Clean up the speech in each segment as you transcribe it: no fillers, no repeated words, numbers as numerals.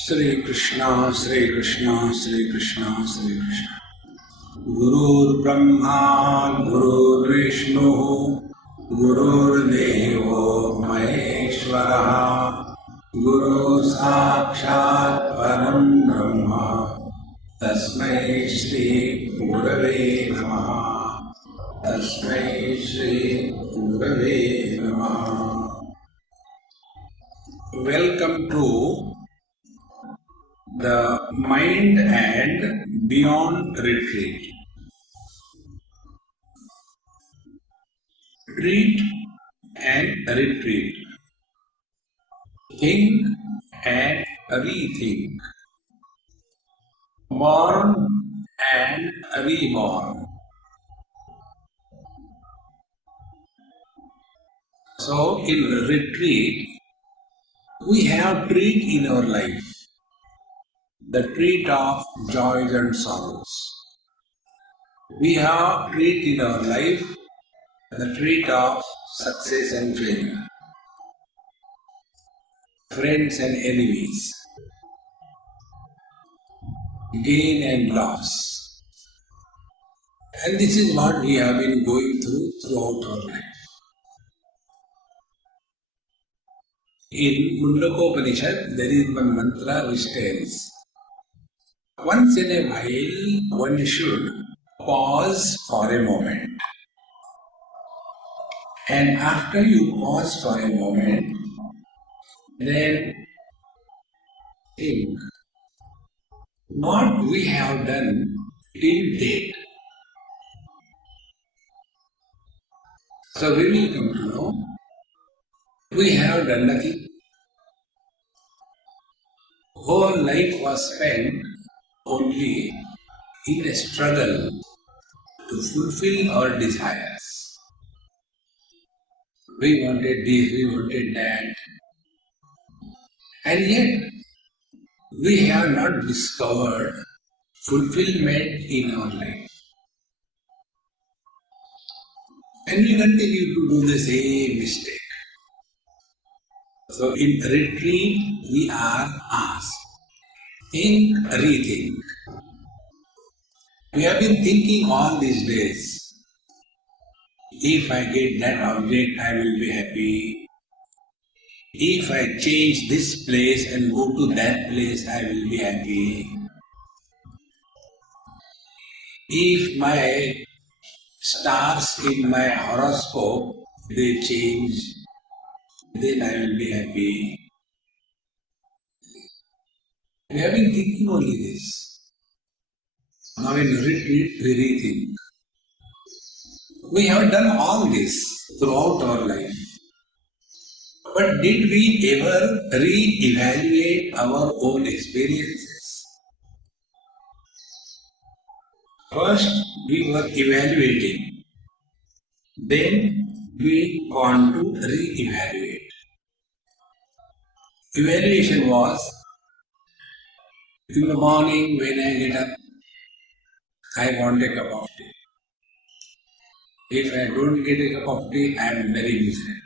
Shri Krishna, Shri Krishna, Shri Krishna, Shri Krishna. Gurur Brahma, Gurur Vishnu, Gurur Devo Maheshwara, Guru Sakshat Param Brahma, Tasmai Shri Gurave Namaha, Tasmai Shri Gurave Namaha. Welcome to the Mind and Beyond Retreat. Treat and retreat. Think and rethink. Born and reborn. So, in retreat, we have treat in our life. The treat of joys and sorrows. We have treat in our life, the treat of success and failure. Friends and enemies. Gain and loss. And this is what we have been going throughout our life. In Mundakopanishad, there is one mantra which tells, once in a while one should pause for a moment. And after you pause for a moment, then think what we have done till date. So we will come to know we have done nothing. Whole life was spent only in a struggle to fulfill our desires. We wanted this, we wanted that, and yet we have not discovered fulfillment in our life. And we continue to do the same mistake. So in retreat, we are asked, think, rethink. We have been thinking all these days, if I get that object, I will be happy. If I change this place and go to that place, I will be happy. If my stars in my horoscope, they change, then I will be happy. We have been thinking only this. Now in retreat, we rethink. We have done all this throughout our life. But did we ever re-evaluate our own experiences? First, we were evaluating. Then, we want to re-evaluate. Evaluation was, in the morning when I get up, I want a cup of tea. If I don't get a cup of tea, I am very miserable.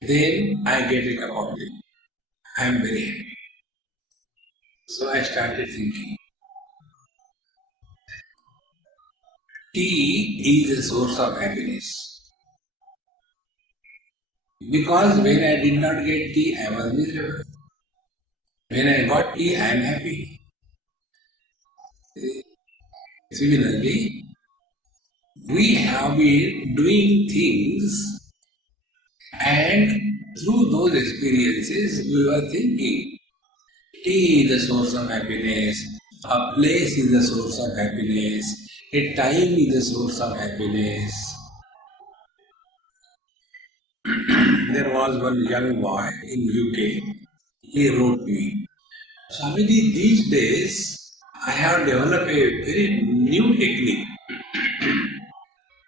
Then I get a cup of tea. I am very happy. So I started thinking, tea is a source of happiness. Because when I did not get tea, I was miserable. When I got tea, I am happy. Similarly, we have been doing things, and through those experiences we were thinking, tea is the source of happiness, a place is the source of happiness, a time is the source of happiness. There was one young boy in UK, he wrote me, Swamiji, these days I have developed a very new technique.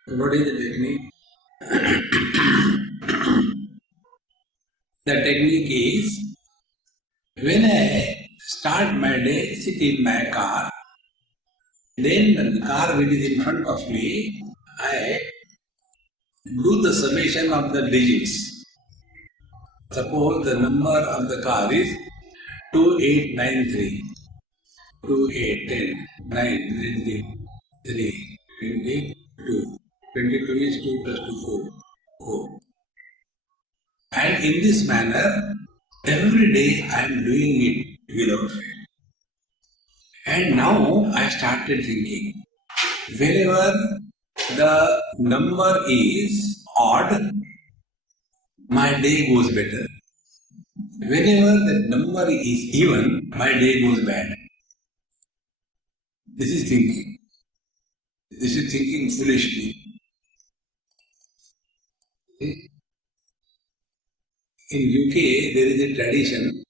What is the technique? The technique is, when I start my day, sit in my car, then the car which is in front of me, I do the summation of the digits Suppose the number of the car is 2893. 2, 8, 10, 9, 23, 22. 22 is 2 plus 2, 4. 4. And in this manner, every day I am doing it without fail. And now I started thinking, whenever the number is odd, my day goes better. Whenever the number is even, my day goes bad. This is thinking. This is thinking foolishly. In UK, there is a tradition.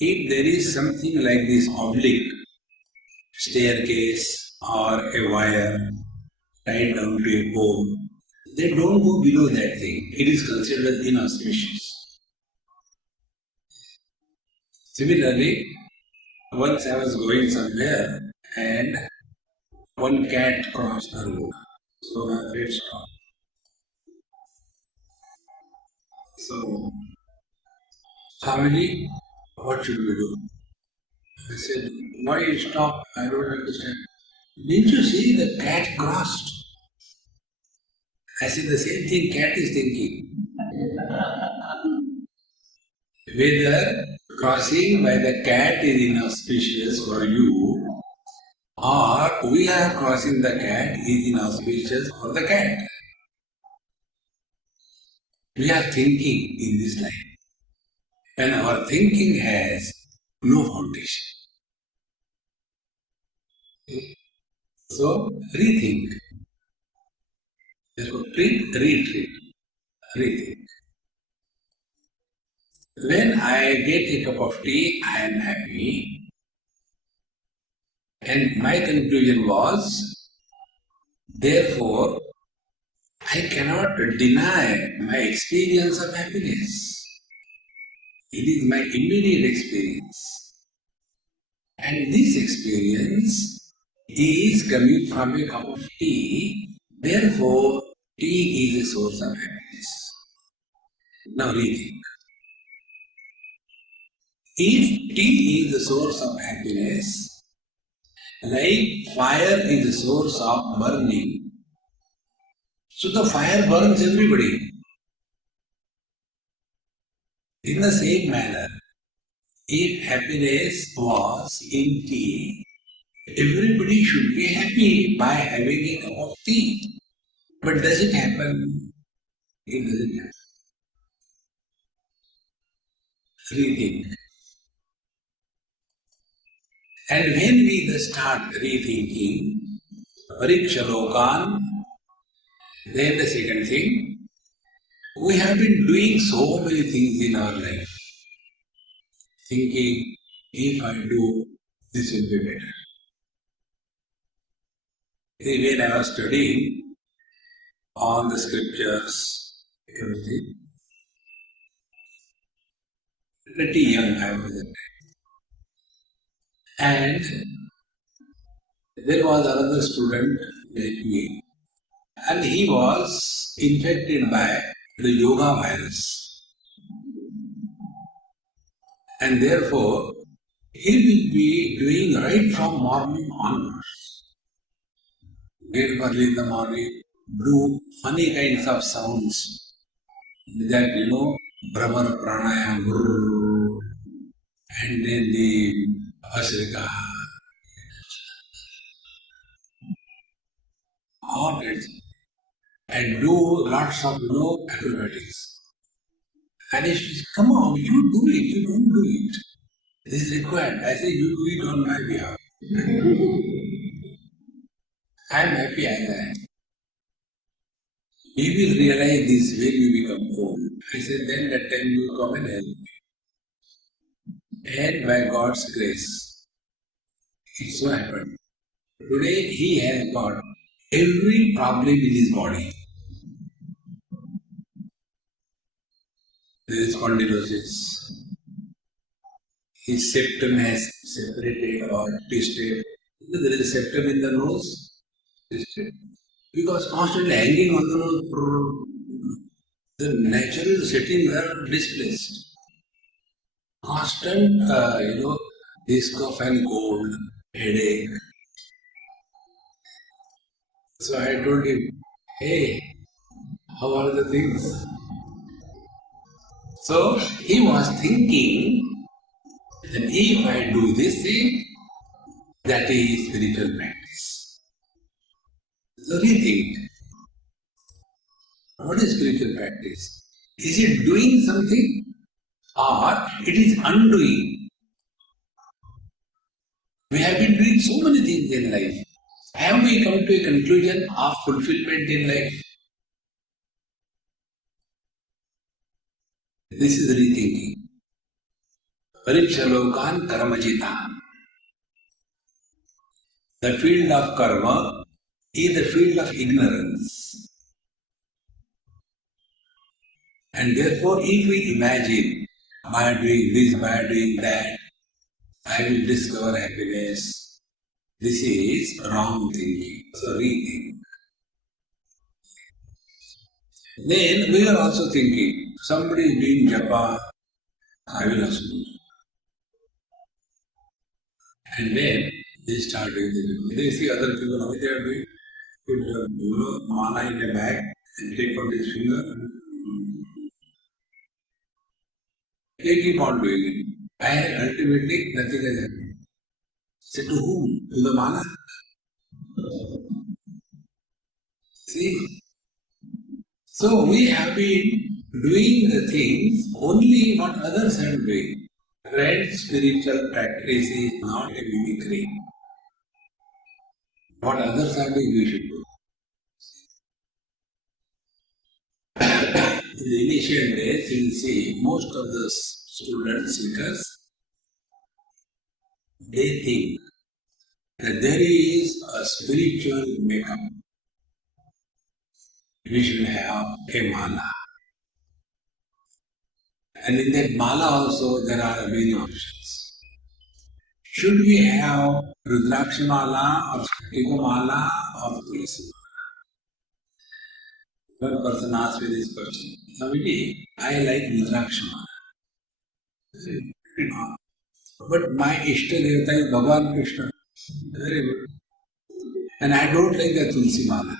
If there is something like this oblique staircase or a wire tied down to a pole, they don't go below that thing. It is considered inauspicious. Similarly, once I was going somewhere and one cat crossed the road. So my friend stopped. So, family, what should we do? I said, why you stop? I don't understand. Didn't you see the cat crossed? I said, the same thing cat is thinking. Whether crossing by the cat is inauspicious for you or we are crossing the cat is inauspicious for the cat. We are thinking in this life and our thinking has no foundation. So rethink. Therefore, retreat, rethink. When I get a cup of tea, I am happy. And my conclusion was, therefore, I cannot deny my experience of happiness. It is my immediate experience. And this experience is coming from a cup of tea. Therefore, tea is a source of happiness. Now rethink. If tea is the source of happiness, like fire is the source of burning, so the fire burns everybody. In the same manner, if happiness was in tea, everybody should be happy by having a cup of tea. But does it happen? It doesn't happen. Rethink. And when we start rethinking, Parikshalokan, then the second thing, we have been doing so many things in our life, thinking, if I do, this will be better. When I was studying all the scriptures, everything, pretty young I was at that time. And there was another student like me, and he was infected by the yoga virus. And therefore, he will be doing right from morning onwards. Get early in the morning, do funny kinds of sounds that Brahmana Pranayam, and then the Asrika, all kinds, and do lots of acrobatics. And he says, come on, you do it, you don't do it. This is required. I say, you do it on my behalf. I am happy as I am. We will realize this when we become old. I said, then that time you will come and help me. And by God's grace, it so happened. Today he has got every problem in his body. There is spondylosis. His septum has separated or twisted. There is a septum in the nose, twisted. Because constantly hanging on the nose, The natural settings are displaced. Constant, this cough and cold, headache. So I told him, hey, how are the things? So he was thinking that if I do this thing, that is spiritual practice. So rethink, what is spiritual practice? Is it doing something or it is undoing? We have been doing so many things in life. Have we come to a conclusion of fulfillment in life? This is rethinking. Paripshalokan karmajita. The field of karma is the field of ignorance. And therefore, if we imagine, by doing this, by doing that, I will discover happiness, this is wrong thinking. So rethink. Then we are also thinking, somebody is doing japa, I will also do. And then they start doing the They see other people how they are doing. Put mana in a bag and take out his finger. They keep on doing it. And ultimately nothing has happened. Say to whom? To the mana? See? So we have been doing the things only what others are doing. Right? Spiritual practice is not a mimicry. What others are doing, we should do. In the initial days, you will see most of the students, seekers, they think that there is a spiritual makeup. We should have a mala. And in that mala also there are many options. Should we have Rudraksha mala or Sphatika mala or Tulsi mala? One person asked me this question. Swami, I like Rudraksha mala. But my Ishta Devata is Bhagavan Krishna. Very good. And I don't like the Tulsi mala.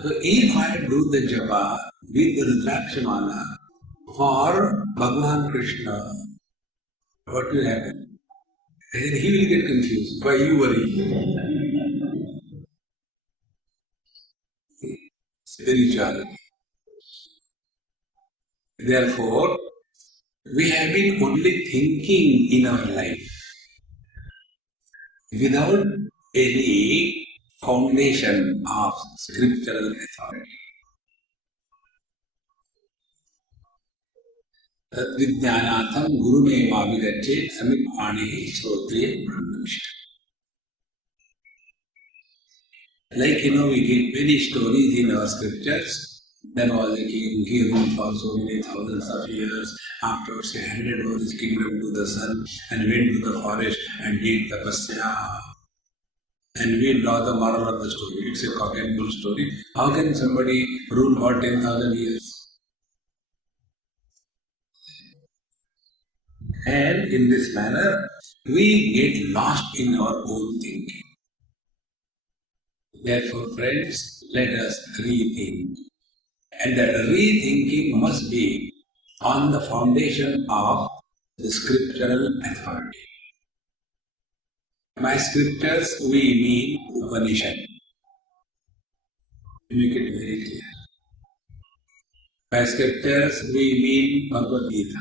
So if I do the japa with the Rudraksha mala for Bhagavan Krishna, what will happen? And then he will get confused. Why you worry? Spirituality. Therefore, we have been only thinking in our life without any foundation of scriptural authority. Tadvijnanatham gurume mavigache samipane shrotre brahmishta. Like we get many stories in our scriptures. There was a king, he ruled for so many thousands of years. Afterwards, he handed over his kingdom to the son and went to the forest and did tapasya. And we draw the moral of the story. It's a cock and bull story. How can somebody rule for 10,000 years? And in this manner, we get lost in our own thinking. Therefore, friends, let us rethink. And that rethinking must be on the foundation of the scriptural authority. By scriptures, we mean Upanishad. Make it very clear. By scriptures, we mean Bhagavad Gita.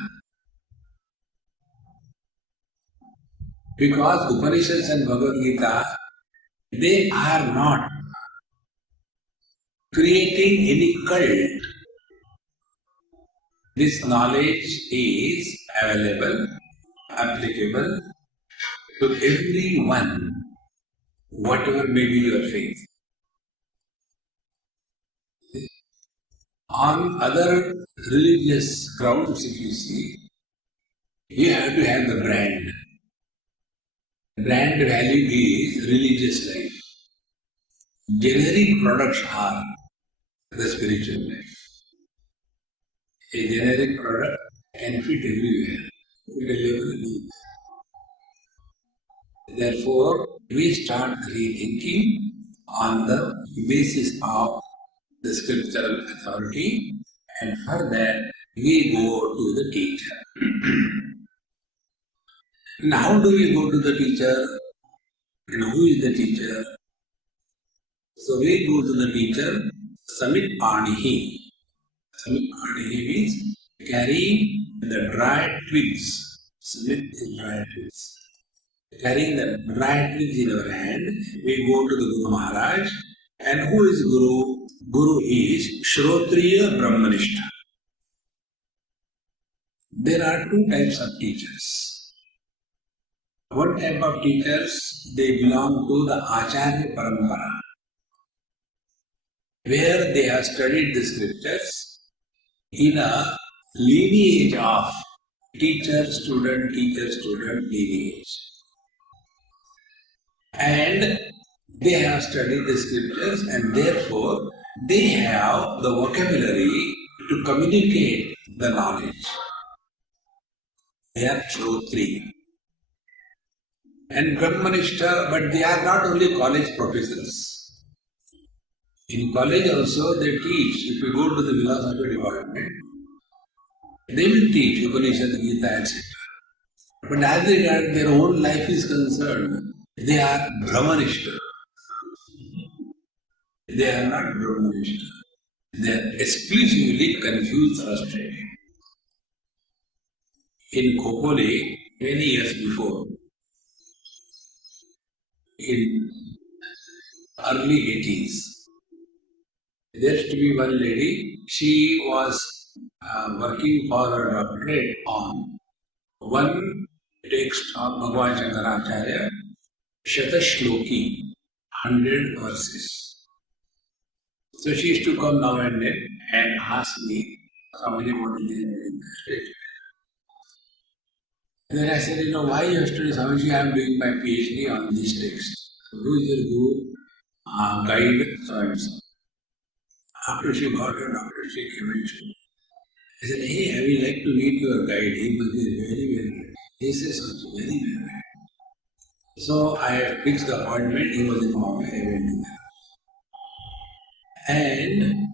Because Upanishads and Bhagavad Gita, they are not creating any cult. This knowledge is available, applicable to everyone, whatever may be your faith. On other religious grounds, if you see, you have to have the brand. Brand value is religious life. Generic products are the spiritual life. A generic product can fit everywhere. With a label leaf. Therefore, we start rethinking on the basis of the scriptural authority, and for that we go to the teacher. And how do we go to the teacher? And who is the teacher? So we go to the teacher, Samit Panihi. Samit Panihi means carrying the dry twigs. Samit is dry twigs. Carrying the dry twigs in our hand, we go to the Guru Maharaj. And who is Guru? Guru is Shrotriya Brahmanishta. There are two types of teachers. One type of teachers, they belong to the Acharya Parampara, where they have studied the scriptures in a lineage of teacher-student lineage. And they have studied the scriptures and therefore they have the vocabulary to communicate the knowledge. They are Shrotriya. And Brahmanishta, but they are not only college professors. In college also they teach. If you go to the philosophy department, they will teach Upanishad, Gita, etc. But as regards their own life is concerned, they are Brahmanishta. They are not Brahmanishta. They are exclusively confused, frustrated. In Khopoli, many years before, in early 80s, there used to be one lady, she was working for her doctorate on one text of Bhagavan Shankaracharya, Shatashloki, 100 verses. So she used to come now and then and ask me, Swami, what is the And then I said, why you study Swamiji? I am doing my PhD on this text. Who is your guru? Guide, so and so. After she got her doctorate, she came and showed me. I said, hey, I would like to meet your guide. He must be very well read. He says, also very well read. So I fixed the appointment. He was in Bombay. I went to there. And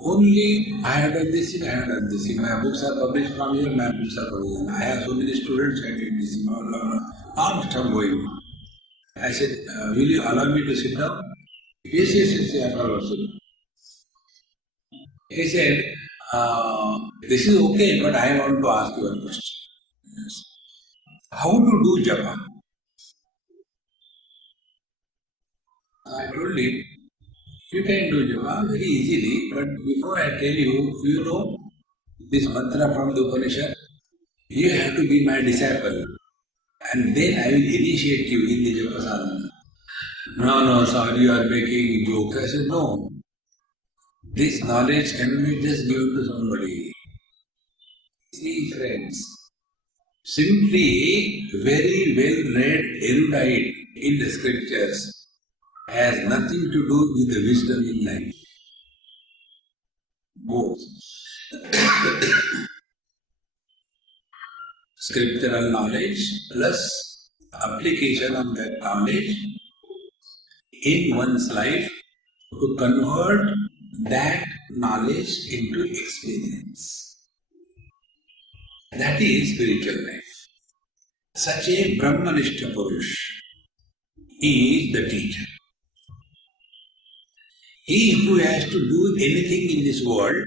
only I have done this thing, I have done this thing. My books are published from here, my books are published. I have so many students, I did this thing, blah, blah, blah. Long stuff going on. I said, will you allow me to sit down? Yes, I follow sit down. He said, this is okay, but I want to ask you a question. Yes. How to do japa? I told him, you can do japa very easily, but before I tell you, you know this mantra from the Upanishad, you have to be my disciple, and then I will initiate you in the japa sadhana. No, sorry, you are making jokes. I said, no. This knowledge can be just given to somebody. See, friends, simply very well read erudite in the scriptures has nothing to do with the wisdom in life. Both. Scriptural knowledge plus application of that knowledge in one's life to convert that knowledge into experience. That is spiritual life. Such a Brahmanishta Purush is the teacher. He who has to do anything in this world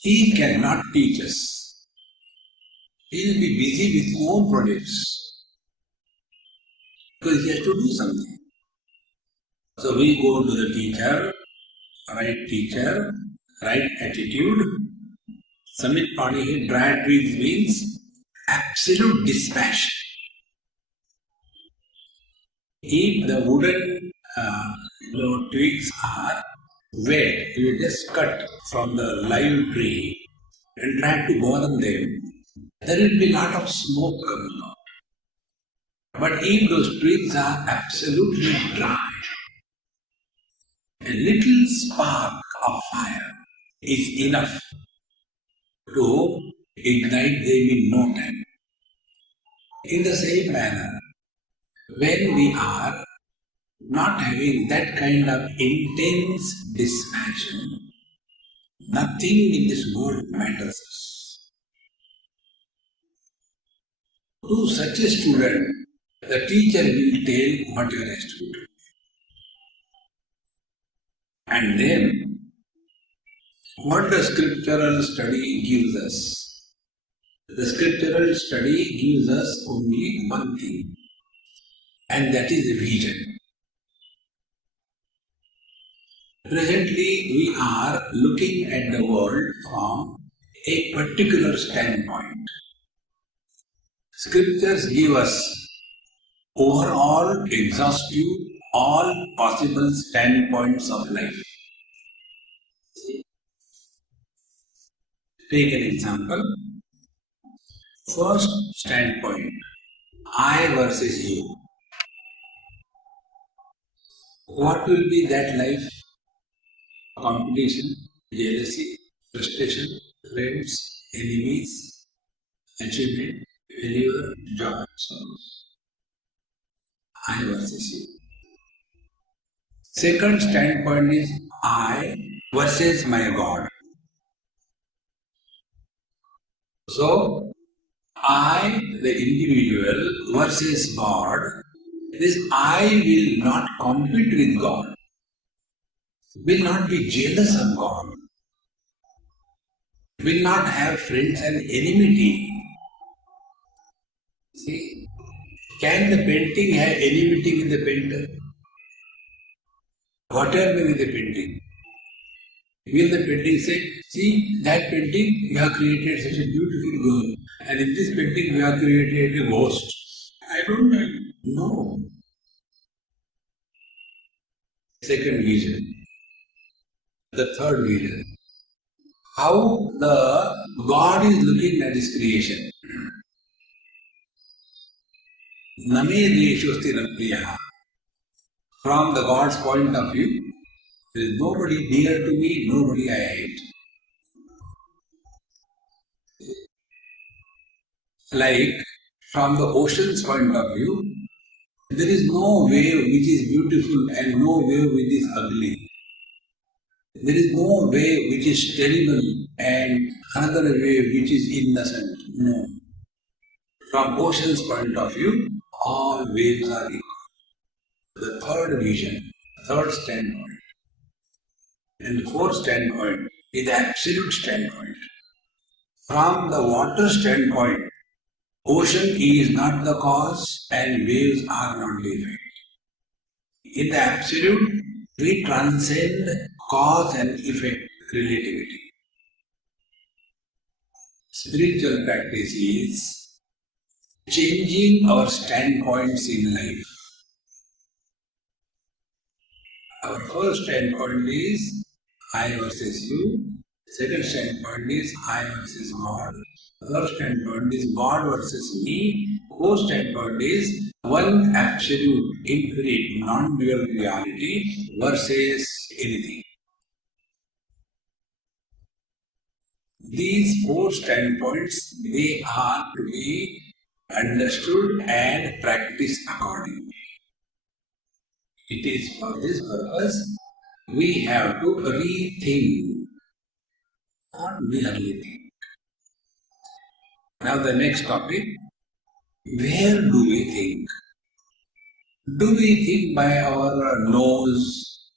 he cannot teach us. He will be busy with his own projects because he has to do something. So we go to the teacher, right attitude. Samit Panihi, dry twigs means absolute dispassion. If the wooden twigs are wet, you just cut from the live tree and try to burn them. there will be a lot of smoke coming out. But if those twigs are absolutely dry, a little spark of fire is enough to ignite them in no time. In the same manner, when we are not having that kind of intense dispassion, nothing in this world matters. To such a student, the teacher will tell what you are to do. And then, what the scriptural study gives us? The scriptural study gives us only one thing, and that is vision. Presently, we are looking at the world from a particular standpoint. Scriptures give us overall, exhaustive, all possible standpoints of life. Take an example. First standpoint, I versus you. What will be that life? Competition, jealousy, frustration, friends, enemies, achievement, failure, joy, sorrow. I versus you. Second standpoint is I versus my God. So, I, the individual versus God, this I will not compete with God, will not be jealous of God, will not have friends and enmity. See, can the painting have enmity with the painter? Whatever with the painting. Will the painting say, see, that painting you have created such a beautiful girl, and in this painting you have created a ghost. I don't know. No. Second vision. The third vision. How the God is looking at His creation. Name deshu sthiram priyaha. From the God's point of view, there is nobody dear to me, nobody I hate. Like from the ocean's point of view, there is no wave which is beautiful and no wave which is ugly. There is no wave which is terrible and another wave which is innocent. No. From ocean's point of view, all waves are equal. The third vision, third standpoint, and the fourth standpoint is the absolute standpoint. From the water standpoint, ocean is not the cause and waves are not the effect. In the absolute, we transcend cause and effect relativity. Spiritual practice is changing our standpoints in life. Our first standpoint is I versus you. Second standpoint is I versus God. Third standpoint is God versus me. Fourth standpoint is one absolute, infinite, non-dual reality versus anything. These four standpoints, they are to be understood and practiced accordingly. It is for this purpose we have to rethink, not merely think. Now the next topic, where do we think? Do we think by our nose?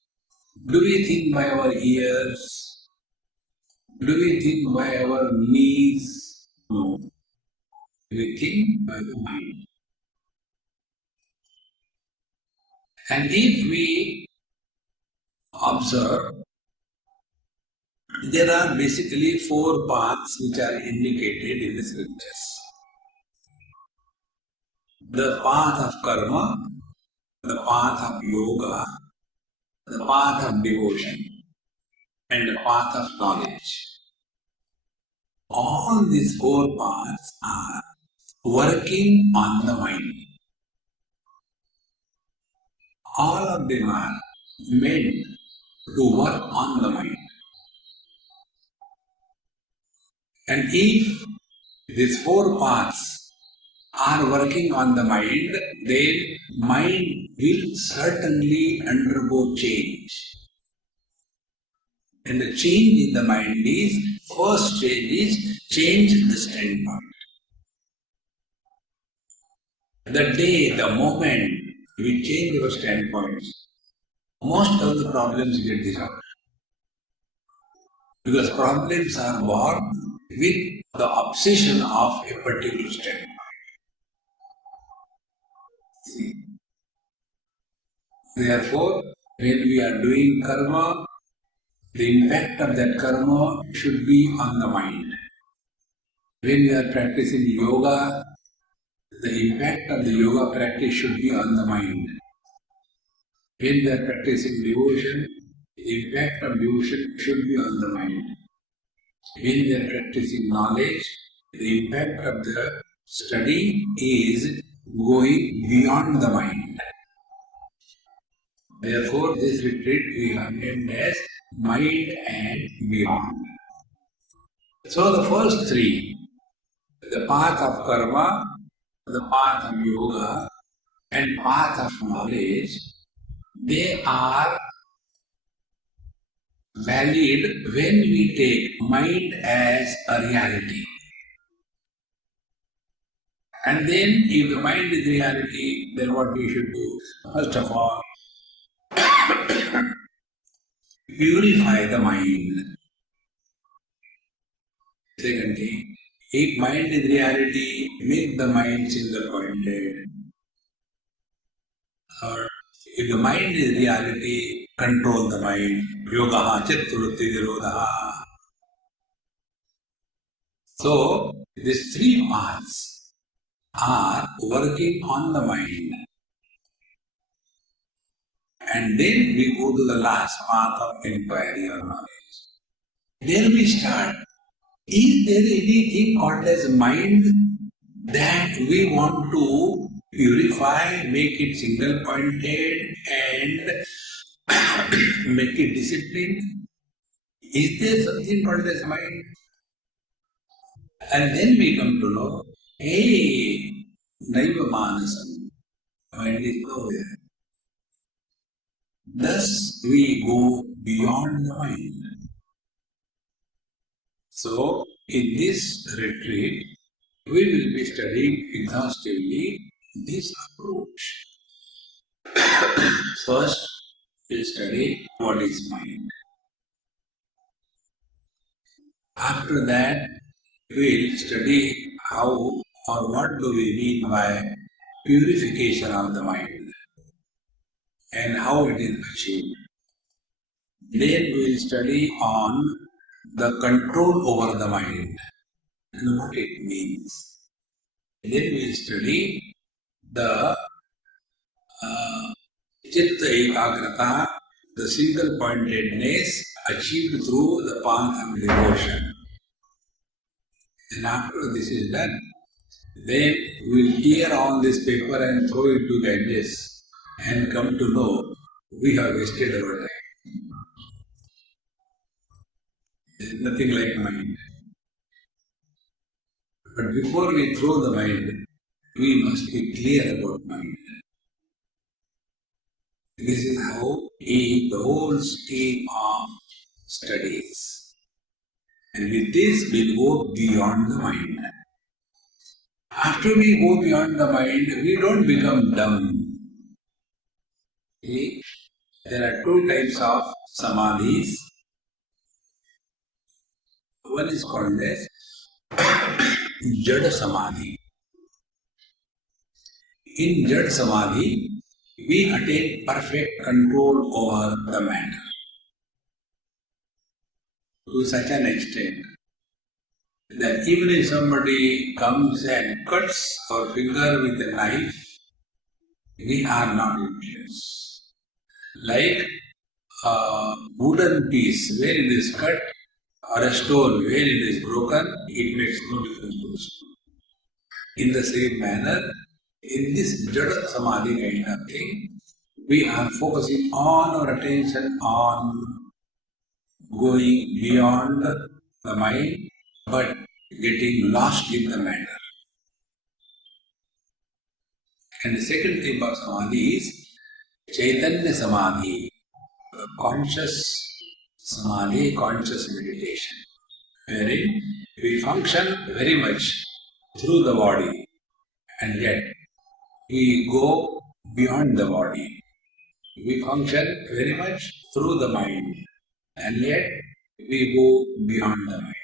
Do we think by our ears? Do we think by our knees? No. We think by the mind. And if we observe, there are basically four paths which are indicated in the scriptures. The path of karma, the path of yoga, the path of devotion, and the path of knowledge. all these four paths are working on the mind. All of them are meant to work on the mind. And if these four paths are working on the mind, then mind will certainly undergo change. And the change in the mind is, first change is change the standpoint. The day, the moment we change our standpoints, most of the problems get resolved. Because problems are born with the obsession of a particular standpoint. See? Therefore, when we are doing karma, the impact of that karma should be on the mind. When we are practicing yoga, the impact of the yoga practice should be on the mind. When we are practicing devotion, the impact of devotion should be on the mind. When we are practicing knowledge, the impact of the study is going beyond the mind. Therefore, this retreat we have named as Mind and Beyond. So the first three, the path of karma, the path of yoga, and path of knowledge, they are valid when we take mind as a reality. And then if the mind is reality, then what we should do? First of all, purify the mind. Secondly, if mind is reality, make the mind single pointed. Or if the mind is reality, control the mind. Yoga chittavritti nirodha. So, these three paths are working on the mind. And then we go to the last path of inquiry or knowledge. Then we start. Is there anything called as mind that we want to purify, make it single pointed, and make it disciplined? Is there something called as mind? And then we come to know, hey, Naiva Manasam, mind is nowhere. Thus we go beyond the mind. So, in this retreat, we will be studying exhaustively this approach. First, we'll study what is mind. After that, we'll study how or what do we mean by purification of the mind and how it is achieved. Then we'll study on the control over the mind and what it means. Then we'll study the Chitta Ekagrata, the single pointedness achieved through the path of devotion. And after this is done, then we'll tear on this paper and throw it to the edges and come to know we have wasted our time. There is nothing like mind. But before we throw the mind, we must be clear about mind. This is how the whole scheme of studies. And with this, we'll go beyond the mind. After we go beyond the mind, we don't become dumb. Okay? There are two types of samadhis. One is called as Jada Samadhi. In Jada Samadhi, we attain perfect control over the matter to such an extent that even if somebody comes and cuts our finger with a knife, we are not influenced. Like a wooden piece, where it is cut, or a stone, when it is broken, it makes no difference to the stone. In the same manner, in this Jada Samadhi kind of thing, we are focusing on our attention on going beyond the mind, but getting lost in the matter. And the second thing of Samadhi is Chaitanya Samadhi, conscious Samadhi, conscious meditation, wherein we function very much through the body and yet we go beyond the body. We function very much through the mind and yet we go beyond the mind.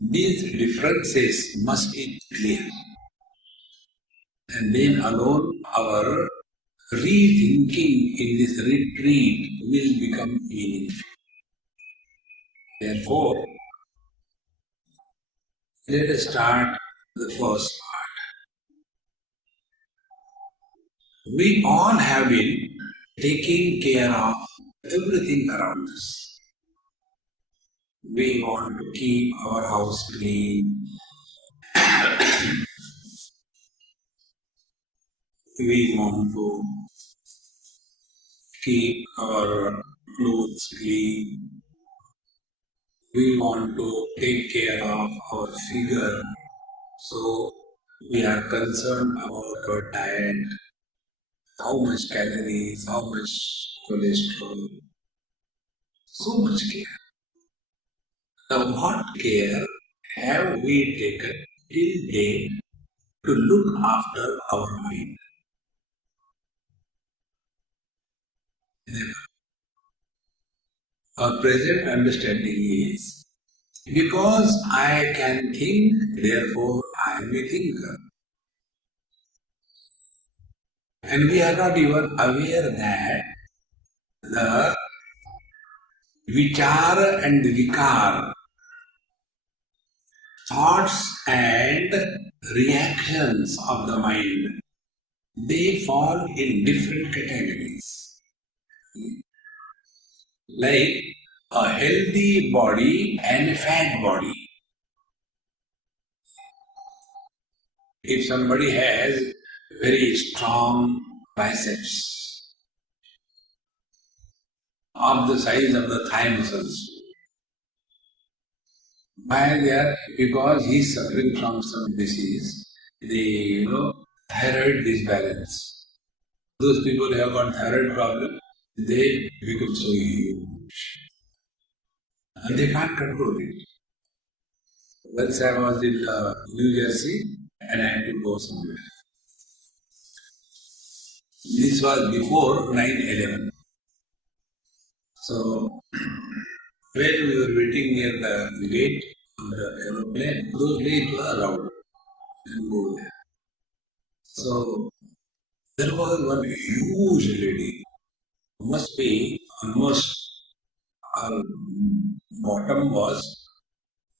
These differences must be clear, and then alone our rethinking in this retreat will become meaningful. Therefore, let us start the first part. We all have been taking care of everything around us. We want to keep our house clean. We want to keep our clothes clean. We want to take care of our figure. So we are concerned about our diet, how much calories, how much cholesterol, so much care. Now what care have we taken till date to look after our mind? Never. Our present understanding is, because I can think, therefore I am a thinker. And we are not even aware that the vichara and vikar, thoughts and reactions of the mind, they fall in different categories. Like a healthy body and a fat body. If somebody has very strong biceps of the size of the thigh muscles, why they are? Because he is suffering from some disease, the thyroid disbalance. Those people who have got thyroid problem, they become so huge. And they can't control it. Once I was in New Jersey and I had to go somewhere. This was before 9/11. So when we were waiting near the gate of the aeroplane, those days were allowed and go there. So there was one huge lady, must be almost her bottom was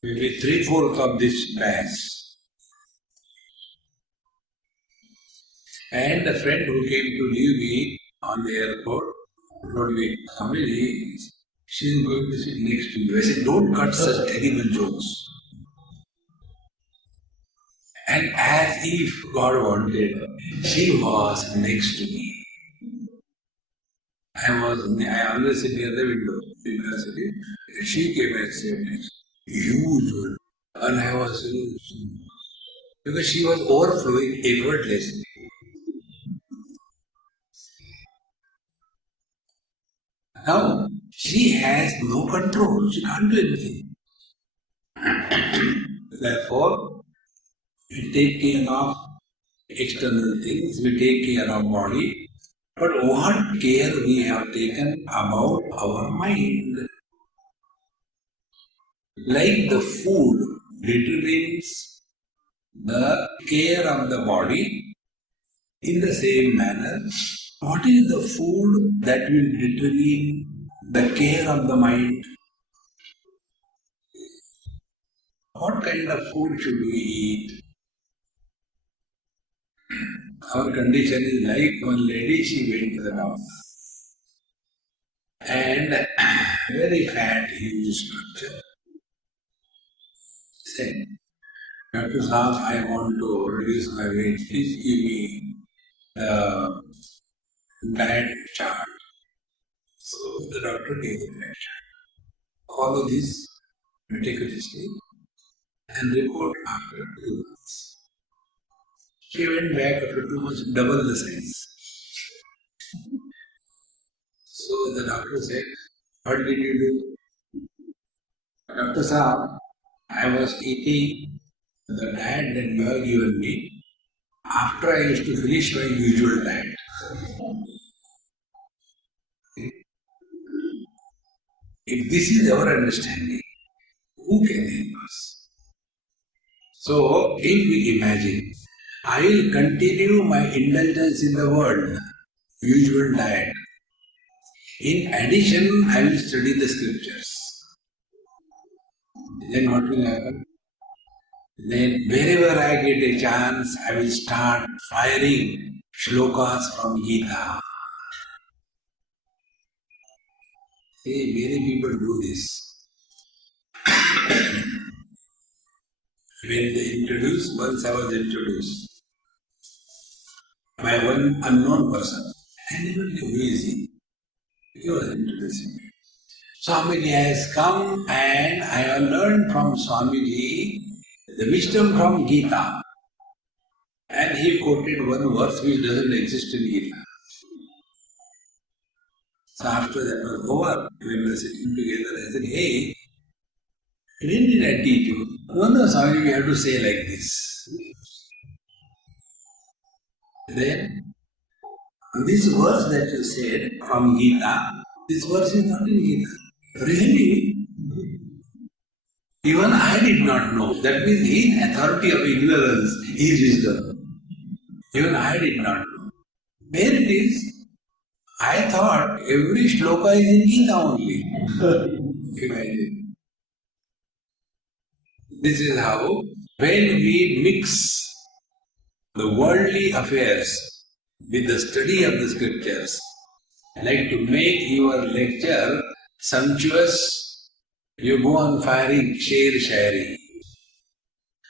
maybe 3/4 of this mass. And a friend who came to leave me on the airport told me, Swami, she's going to sit next to you. I said, don't cut such terrible jokes. And as if God wanted, she was next to me. I always sit near the window in university. She came and sat next. Huge one. And I was, because she was overflowing effortlessly. Now, she has no control. She can't do anything. Therefore, we take care of external things, we take care of body, but what care we have taken about our mind? Like the food determines the care of the body, in the same manner, what is the food that will determine the care of the mind? What kind of food should we eat? Our condition is like one lady, she went to the doctor. And very fat, huge structure. Said, Dr. Saab, I want to reduce my weight. Please give me the diet chart. So the doctor gave the diet chart. Follow this meticulously and report after 2 months. She went back after 2 months, double the size. So the doctor said, what did you do? Dr. Saab, I was eating the diet that you have given me after I used to finish my usual diet. If this is our understanding, who can help us? So, if we imagine, I will continue my indulgence in the world, usual diet. In addition, I will study the scriptures. Then what will happen? Then wherever I get a chance, I will start firing shlokas from Gita. See, many people do this. When they introduce, once I was introduced by one unknown person. I never knew who is he. He was introducing me. Swamiji has come and I have learned from Swamiji the wisdom from Gita. And he quoted one verse which doesn't exist in Gita. So after that was over, when we were sitting together, I said, hey, when did I teach you? No, Swami, we have to say like this. Then, this verse that you said from Gita, this verse is not in Gita. Really? Even I did not know. That means his authority of ignorance is wisdom. Even I did not know. Where it is? I thought every shloka is in Gita only. Imagine. This is how, when we mix the worldly affairs with the study of the scriptures, like to make your lecture sumptuous, you go on firing sher shairi,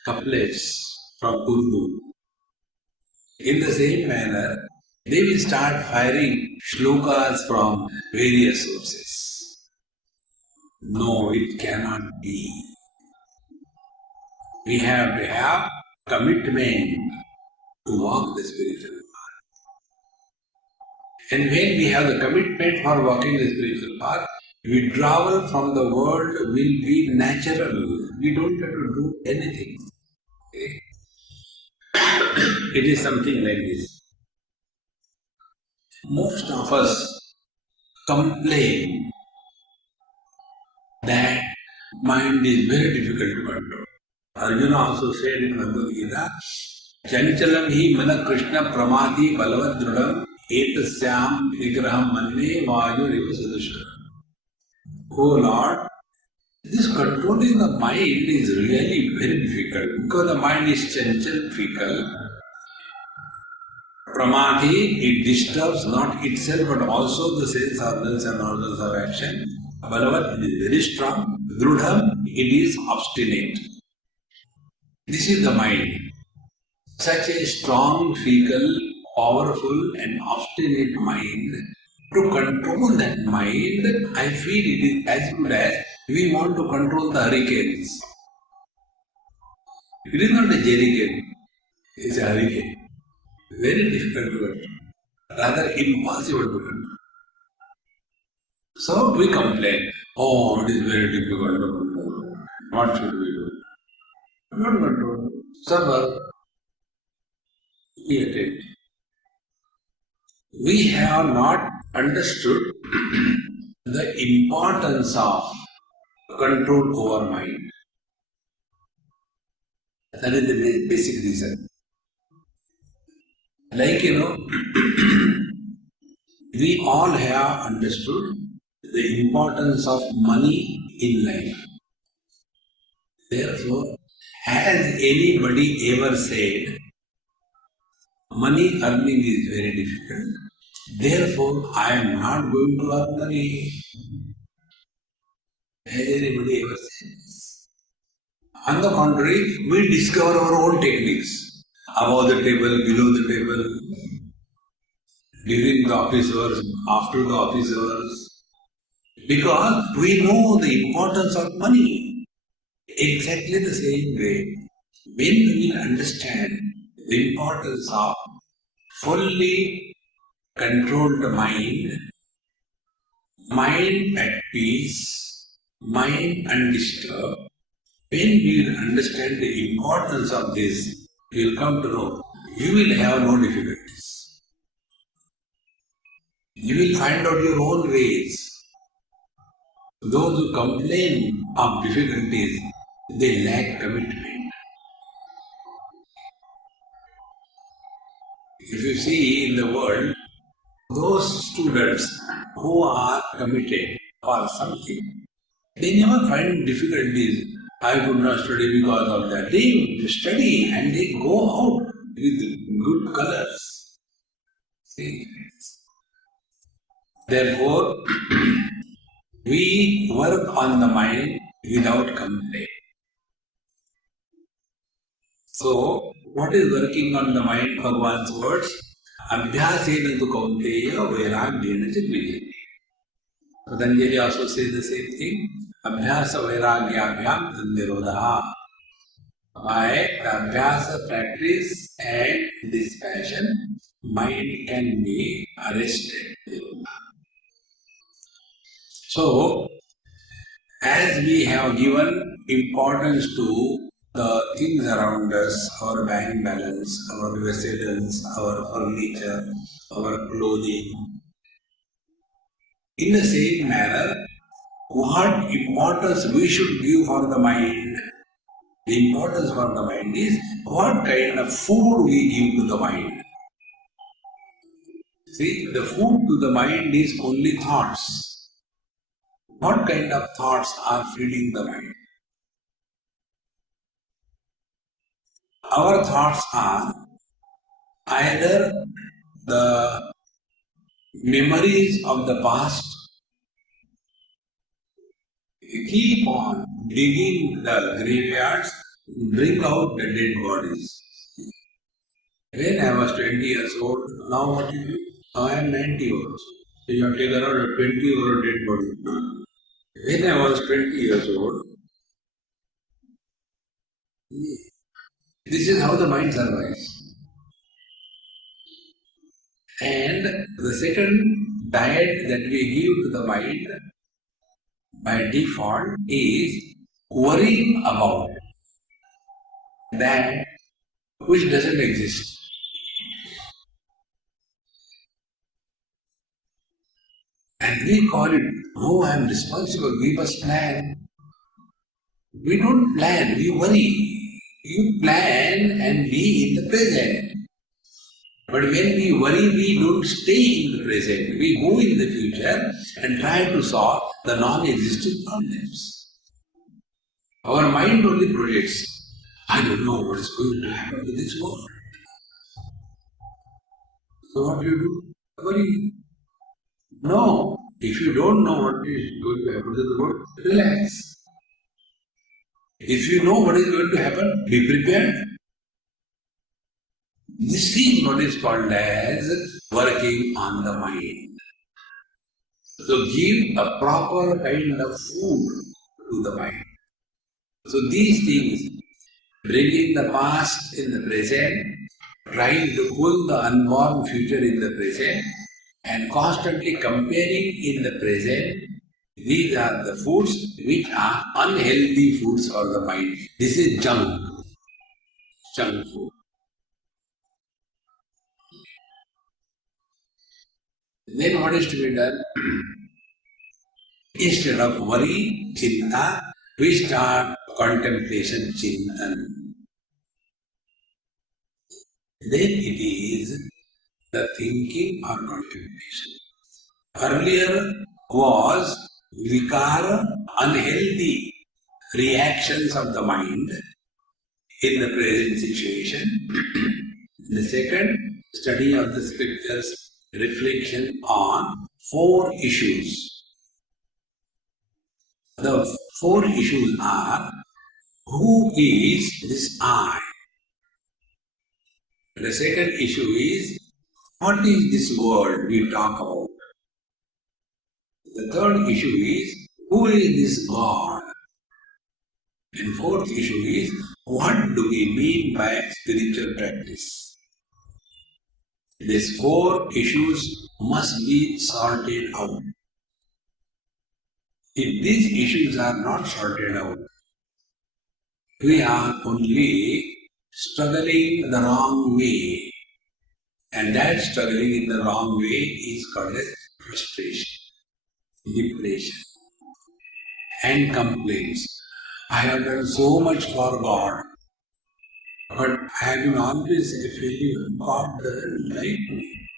couplets from Urdu. In the same manner, they will start firing shlokas from various sources. No, it cannot be. We have to have commitment to walk the spiritual path. And when we have the commitment for walking the spiritual path, withdrawal from the world will be natural. We don't have to do anything. Okay? It is something like this. Most of us complain that mind is very difficult to control. Arjuna also said in Bhagavad Gita, Chanchalam hi mana Krishna pramati balavat drudam etasyam vigraham manne vayu rivasadusha. Oh Lord, this controlling the mind is really very difficult because the mind is chanchal, fickle. Pramati, it disturbs not itself but also the sense organs and organs of action. Balavat, it is very strong. Drudham, it is obstinate. This is the mind. Such a strong, fickle, powerful and obstinate mind. To control that mind, I feel it is as good as we want to control the hurricanes. It is not a jerrycan, it is a hurricane. Very difficult to control. Rather impossible to control. So we complain, oh, it is very difficult to control. What should we do? Not control. Suffer. Be attentive. We have not understood the importance of control over mind. That is the basic reason. Like, we all have understood the importance of money in life. Therefore, has anybody ever said, money earning is very difficult, therefore I am not going to earn money? Anybody ever said this? On the contrary, we discover our own techniques. Above the table, below the table, during the office hours, after the office hours. Because we know the importance of money. Exactly the same way. When we understand the importance of fully controlled mind, mind at peace, mind undisturbed, when we understand the importance of this, you will come to know you will have no difficulties. You will find out your own ways. Those who complain of difficulties, they lack commitment. If you see in the world, those students who are committed for something, they never find difficulties. I could not study because of that. They study and they go out with good colors. See? Therefore, we work on the mind without complaint. So, what is working on the mind? Bhagavan's words. Abhyasena tu kaunteya vairagyena chidvijati. Patanjali also says the same thing. Abhyasa vairagyabhyam nirodha. By the abhyasa practice and this passion, mind can be arrested. So, as we have given importance to the things around us, our bank balance, our residence, our furniture, our clothing, in the same manner, what importance we should give for the mind? The importance for the mind is what kind of food we give to the mind. See, the food to the mind is only thoughts. What kind of thoughts are feeding the mind? Our thoughts are either the memories of the past, keep on digging the graveyards, bring out the dead bodies. When I was 20 years old, now what you do? Now I am 90 years old. So you have taken out a 20-year-old dead body. When I was 20 years old, this is how the mind survives. And the second diet that we give to the mind by default is worrying about that which doesn't exist. And we call it, oh, I am responsible, we must plan. We don't plan, we worry. You plan and be in the present. But when we worry, we don't stay in the present. We go in the future and try to solve the non-existent problems. Our mind only projects. I don't know what is going to happen to this world. So what do you do? Worry. No. If you don't know what is going to happen to the world, relax. If you know what is going to happen, be prepared. This is what is called as working on the mind. So give a proper kind of food to the mind. So these things, bringing the past in the present, trying to pull the unborn future in the present, and constantly comparing in the present, these are the foods which are unhealthy foods for the mind. This is junk food. Then what is to be done? Instead of worry, chinta, we start contemplation, chintan. Then it is the thinking or contemplation. Earlier was vikara, unhealthy reactions of the mind in the present situation. The second, study of the scriptures, reflection on four issues. The four issues are: who is this I? The second issue is: what is this world we talk about? The third issue is: who is this God? And fourth issue is: what do we mean by spiritual practice? These four issues must be sorted out. If these issues are not sorted out, we are only struggling the wrong way. And that struggling in the wrong way is called as frustration, depression, and complaints. I have done so much for God, but I have been always a failure. God doesn't like me.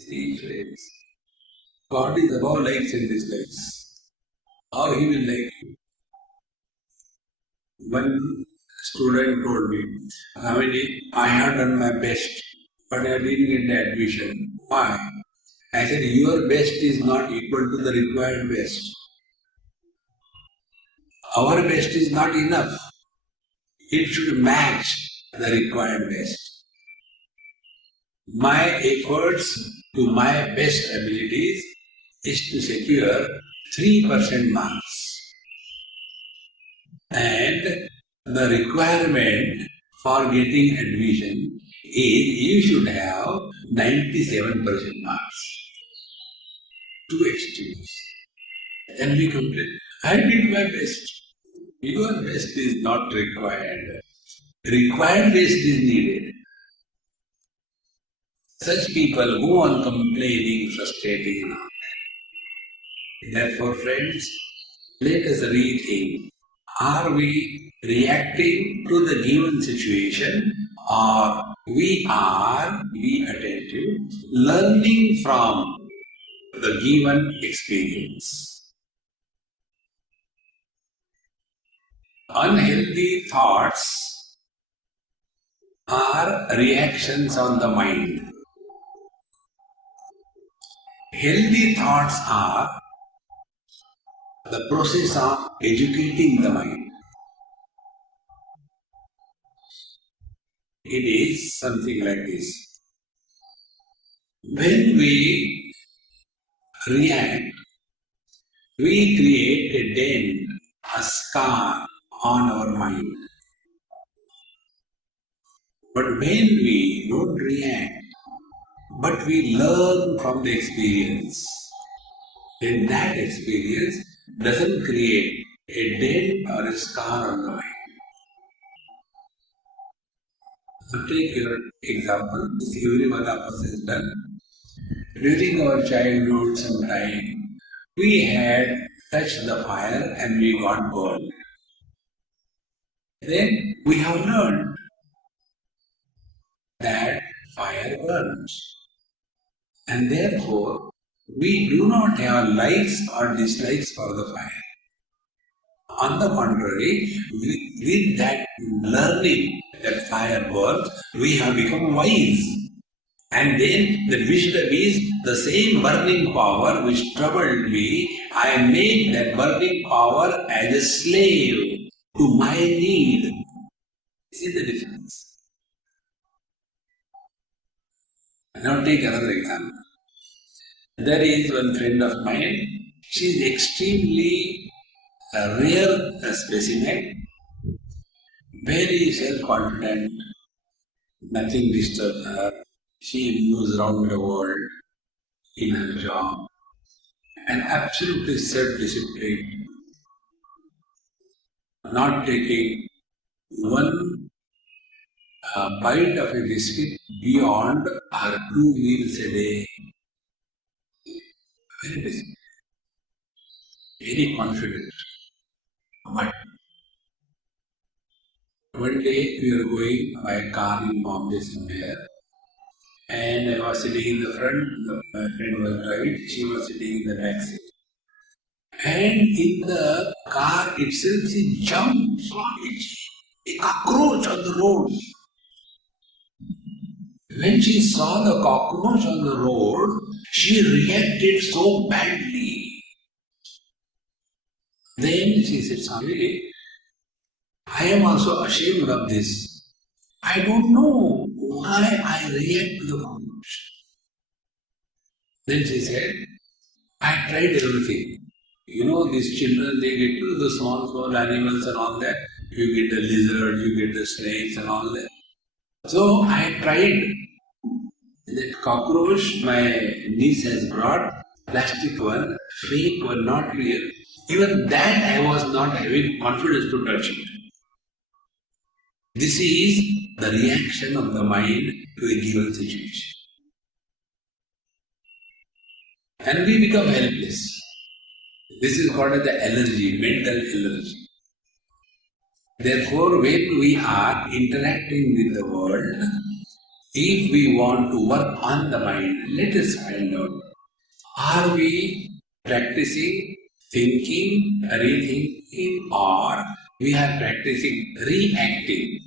See, friends, God is above likes and dislikes. How He will like you? One student told me, Swami, I have done my best, but I didn't get the admission. Why? I said, your best is not equal to the required best. Our best is not enough. It should match the required best. My efforts to my best abilities is to secure 3% marks. And the requirement for getting admission is you should have 97% marks. Two extremes. And we complain, I did my best. Your best is not required. Required best is needed. Such people go on complaining, frustrating and all that. Therefore, friends, let us rethink. Are we reacting to the given situation, or we are, be attentive, learning from the given experience? Unhealthy thoughts are reactions on the mind. Healthy thoughts are the process of educating the mind. It is something like this. When we react, we create a dent, a scar on our mind. But when we don't react, but we learn from the experience, then that experience doesn't create a dent or a scar on the mind. So take your example, every one of us has done. During our childhood sometime, we had touched the fire and we got burned. Then we have learned that fire burns. And therefore, we do not have likes or dislikes for the fire. On the contrary, with that learning that fire burns, we have become wise. And then the wisdom is the same burning power which troubled me, I make that burning power as a slave to my need. See the difference? Now take another example. There is one friend of mine, she is extremely rare specimen, very self-confident, nothing disturbs her. She moves around the world in her job and absolutely self-disciplined, not taking one bite of a biscuit beyond her 2 meals a day. Very disciplined, very confident. But one day we were going by car in Bombay somewhere, and I was sitting in the front, my friend was driving, she was sitting in the back seat. And in the car itself, she jumped, a cockroach on the road. When she saw the cockroach on the road, she reacted so badly. then she said, Swami, I am also ashamed of this. I don't know why I react to the cockroach. Then she said, I tried everything. You know, these children, they get to the small animals and all that. You get the lizard, you get the snakes and all that. So I tried that cockroach my niece has brought, plastic one, fake one, not real. Even that I was not having confidence to touch it. This is the reaction of the mind to a given situation. And we become helpless. This is called as the allergy, mental allergy. Therefore, when we are interacting with the world, if we want to work on the mind, let us find out, are we practicing thinking, rethinking, or we are practicing reacting?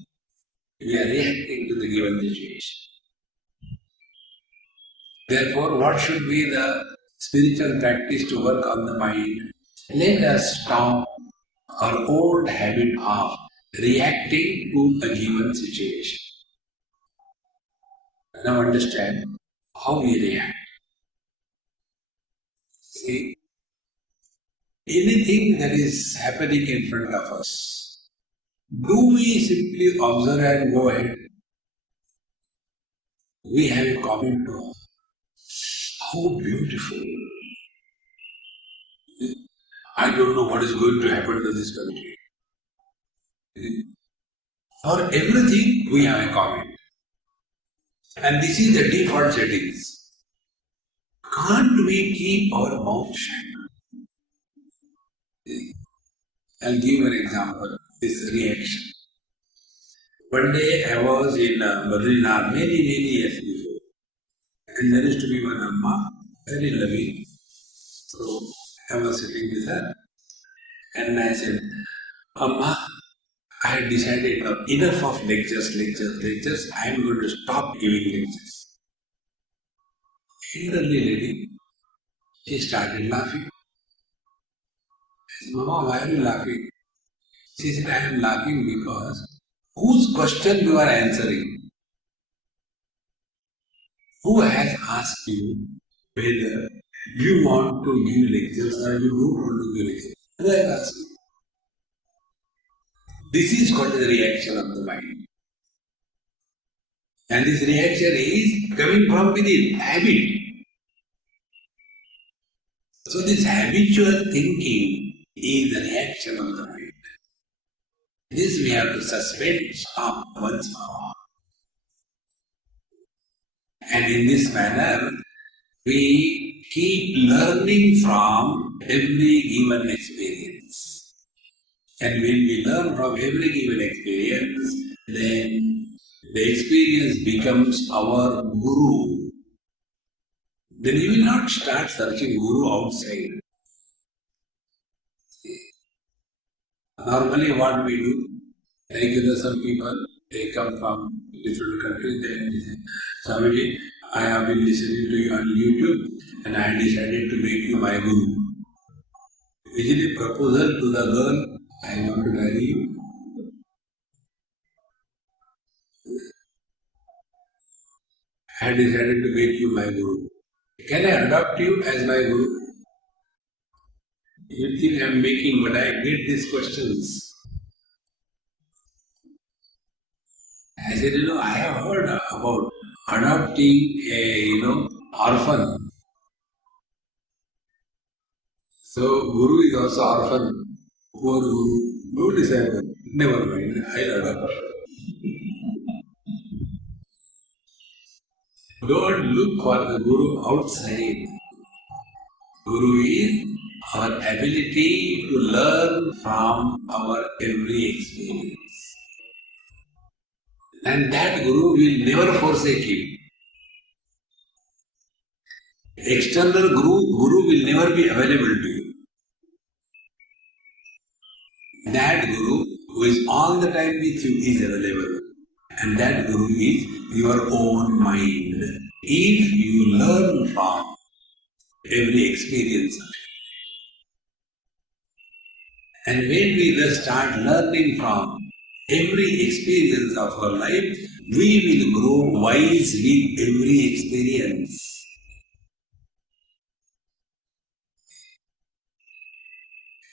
We are reacting to the given situation. Therefore, what should be the spiritual practice to work on the mind? Let us stop our old habit of reacting to a given situation. Now understand how we react. See, anything that is happening in front of us, do we simply observe and go ahead? We have a comment to how beautiful. I don't know what is going to happen to this country. For everything, we have a comment. And this is the default settings. Can't we keep our mouth shut? I'll give an example, this reaction. One day I was in Badrinath many years before. And there used to be one Amma, very loving. So I was sitting with her and I said, Amma, I had decided now enough of lectures. I am going to stop giving lectures. Elderly lady, she started laughing. I said, Mama, why are you laughing? She said, I am laughing because whose question you are answering? Who has asked you whether you want to give lectures or you don't want to give lectures? Who has asked you? This is called the reaction of the mind. And this reaction is coming from within, habit. So this habitual thinking is the reaction of the mind. This we have to suspend, stop once for all. And in this manner, we keep learning from every given experience. And when we learn from every given experience, then the experience becomes our guru. Then you will not start searching guru outside. Normally what we do, like some people, they come from different countries, they say, Swamiji, I have been listening to you on YouTube and I decided to make you my guru. Is it a proposal to the girl, I want to marry you? I decided to make you my guru. Can I adopt you as my guru? You think I am making, but I get these questions. I said, I have heard about adopting a, orphan. So, guru is also orphan. Poor guru. Go decide. Never mind, I'll adopt. Don't look for the guru outside. Guru is our ability to learn from our every experience. And that guru will never forsake you. External guru will never be available to you. That guru who is all the time with you is available. And that guru is your own mind. If you learn from every experience of it. And when we thus start learning from every experience of our life, we will grow wise with every experience.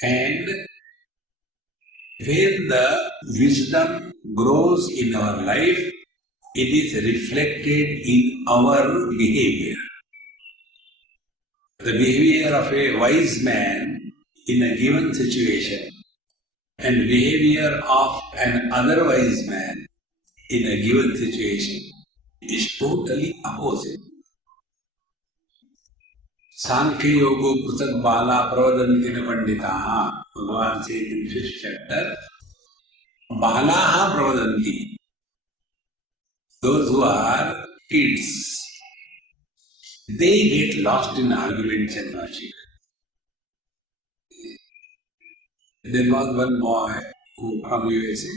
And when the wisdom grows in our life, it is reflected in our behavior. The behavior of a wise man in a given situation and behavior of an otherwise man in a given situation is totally opposite. Sankhya Yogo Prutak Bala Pravadantina Panditaha, Bhagavan says in 5th chapter, Balaha Pravadanti, those who are kids, they get lost in arguments and logic. There was one boy from USA.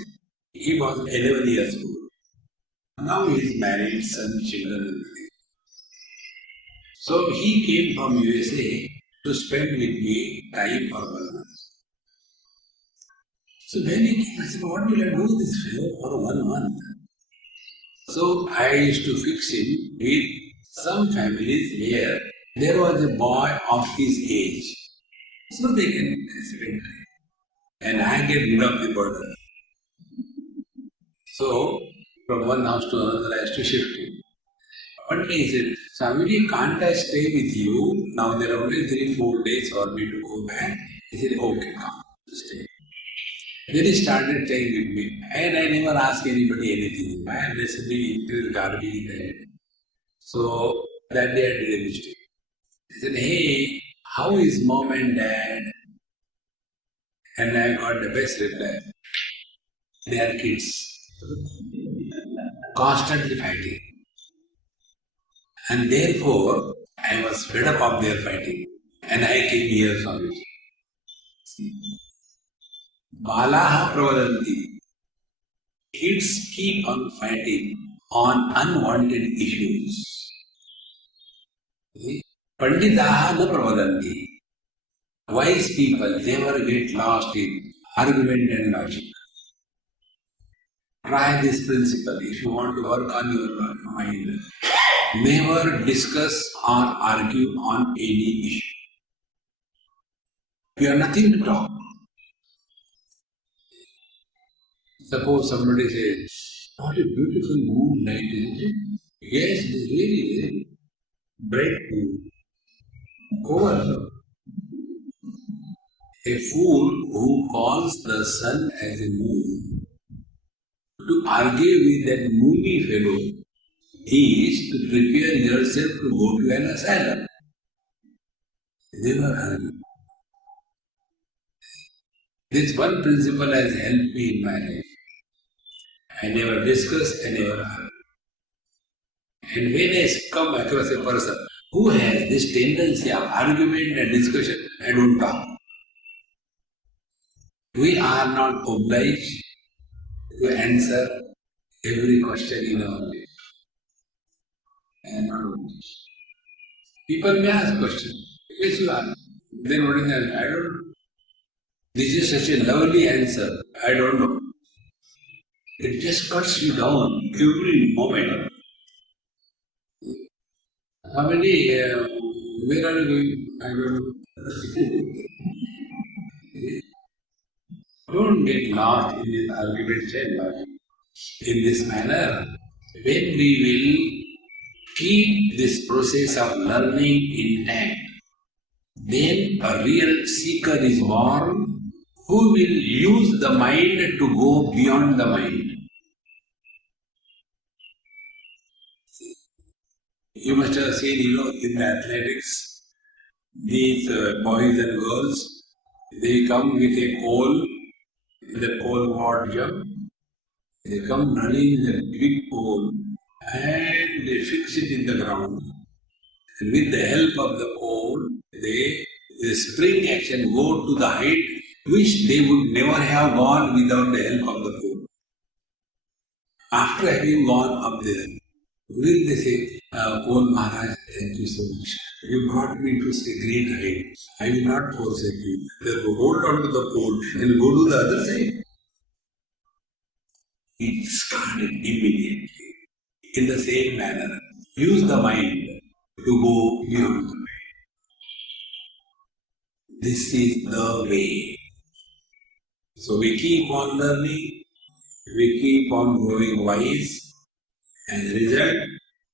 He was 11 years old. Now he is married, son, children, and everything. So he came from USA to spend with me time for 1 month. So when he came, I said, what will I do with this fellow for 1 month? So I used to fix him with some families where there was a boy of his age. So they can spend time. And I get rid of the burden. So from one house to another I used to shift him. One day he said, Swami, can't I stay with you? Now there are only 3-4 days for me to go back. He said, okay, come, stay. Then he started staying with me. And I never asked anybody anything. I necessarily increased gardening there. So that day I did a mistake. He said, hey, how is mom and dad? And I got the best reply. They are kids. Constantly fighting. And therefore, I was fed up of their fighting. And I came here from it. Balaha Pravadanti. Kids keep on fighting on unwanted issues. Panditaha na Pravadanti. Wise people never get lost in argument and logic. Try this principle if you want to work on your mind. Never discuss or argue on any issue. You have nothing to talk. Suppose somebody says, what a beautiful moon night, isn't it? Yes, it is really bright moon. Over. A fool who calls the sun as a moon to argue with that moony fellow is to prepare yourself to go to an asylum. Never argue. This one principle has helped me in my life. I never discuss, I never argue. And when I come across a person who has this tendency of argument and discussion, I don't talk. We are not obliged to answer every question in our life. I am not obliged. People may ask questions. Yes, you ask. Then what is the answer? I don't know. This is such a lovely answer. I don't know. It just cuts you down every moment. How many, where are you going? I don't know. Don't get lost in this argument and logic. In this manner, when we will keep this process of learning intact, then a real seeker is born who will use the mind to go beyond the mind. You must have seen, in the athletics, these boys and girls, they come with a pole, the pole ward jump. They come running with a big pole and they fix it in the ground. And with the help of the pole, they spring action go to the height which they would never have gone without the help of the pole. After having gone up there, will they say, Paul Maharaj, thank you so much. You brought me to a great height. I will not forsake you. Therefore, hold on to the pole and go to the other side. It started immediately in the same manner. Use the mind to go beyond the mind. This is the way. So we keep on learning, we keep on growing wise, and the result,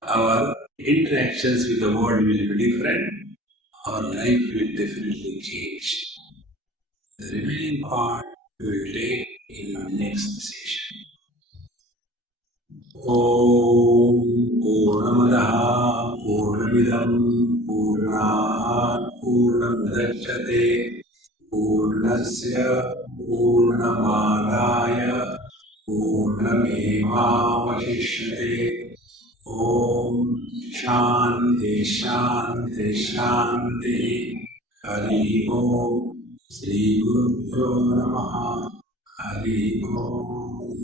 our interactions with the world will be different, our life will definitely change. The remaining part we will take in our next session. Om Purnamadaha Purnamidam Purnat Purnamudachyate Purnasya Purnamadaya Purnamevavashishyate. Om Shanti Shanti Shanti. Hari Om. Sri Guru Namaha. Hari Om.